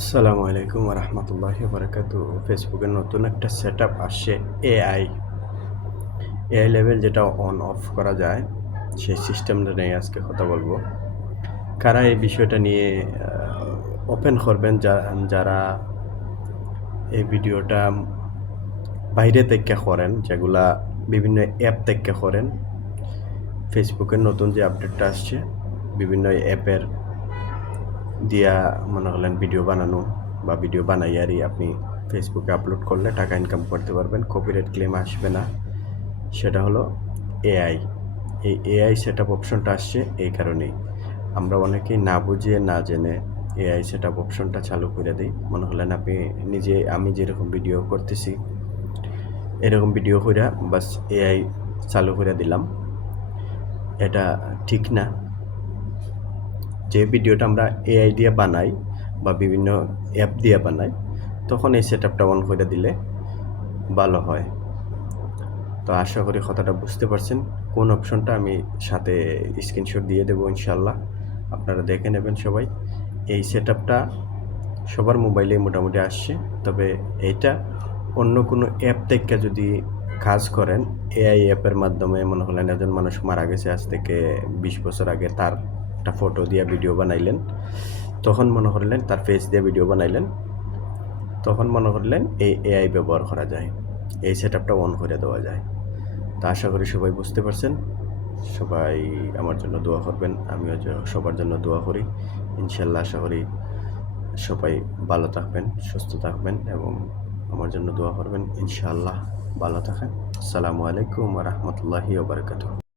আসসালামু আলাইকুম রহমতুল্লাহি বারাকাতু। ফেসবুকের নতুন একটা সেট আপ আসছে, এআই এআই লেভেল, যেটা অন অফ করা যায়, সেই সিস্টেমটা নিয়ে আজকে কথা বলবো। কারা এই বিষয়টা নিয়ে ওপেন করবেন, যারা এই ভিডিওটা বাইরে থেকে করেন, যেগুলা বিভিন্ন অ্যাপ থেকে করেন। ফেসবুকের নতুন যে আপডেটটা আসছে, বিভিন্ন অ্যাপের দিয়া মনে করলেন ভিডিও বানানো বা ভিডিও বানাইয়ারই আপনি ফেসবুকে আপলোড করলে টাকা ইনকাম করতে পারবেন, কপিরাইট ক্লেম আসবে না। সেটা হলো এআই। এই এআই সেট আপ অপশনটা আসছে এই কারণেই। আমরা অনেকেই না বুঝে না জেনে এআই সেট আপ অপশনটা চালু করে দিই। মনে হলেন আপনি আমি যেরকম ভিডিও করতেছি এরকম ভিডিও কইরা বাস এআই চালু করে দিলাম। এটা ঠিক না। যে ভিডিওটা আমরা এআই দিয়ে বানাই বা বিভিন্ন অ্যাপ দিয়ে বানাই, তখন এই সেট আপটা অন করে দিলে ভালো হয়। তো আশা করি কথাটা বুঝতে পারছেন। কোন অপশনটা আমি সাথে স্ক্রিনশট দিয়ে দেবো ইনশাল্লাহ, আপনারা দেখে নেবেন সবাই। এই সেট আপটা সবার মোবাইলেই মোটামুটি আসছে, তবে এইটা অন্য কোনো অ্যাপ থেকে যদি কাজ করেন, এআই অ্যাপের মাধ্যমে মনে হলেন একজন মানুষ মারা গেছে আজ থেকে 20 বছর আগে, তার একটা ফটো দিয়ে ভিডিও বানাইলেন, তখন মনে করলেন তার ফেস দিয়ে ভিডিও বানাইলেন, তখন মনে করলেন এই এআই ব্যবহার করা যায়, এই সেট আপটা অন করে দেওয়া যায়। তা আশা করি সবাই বুঝতে পারছেন। সবাই আমার জন্য দোয়া করবেন, আমিও সবার জন্য দোয়া করি। ইনশাল্লাহ আশা করি সবাই ভালো থাকবেন, সুস্থ থাকবেন এবং আমার জন্য দোয়া করবেন। ইনশাআল্লাহ ভালো থাকেন। আসসালামু আলাইকুম ওয়া রাহমাতুল্লাহি ওয়া বারাকাতুহু।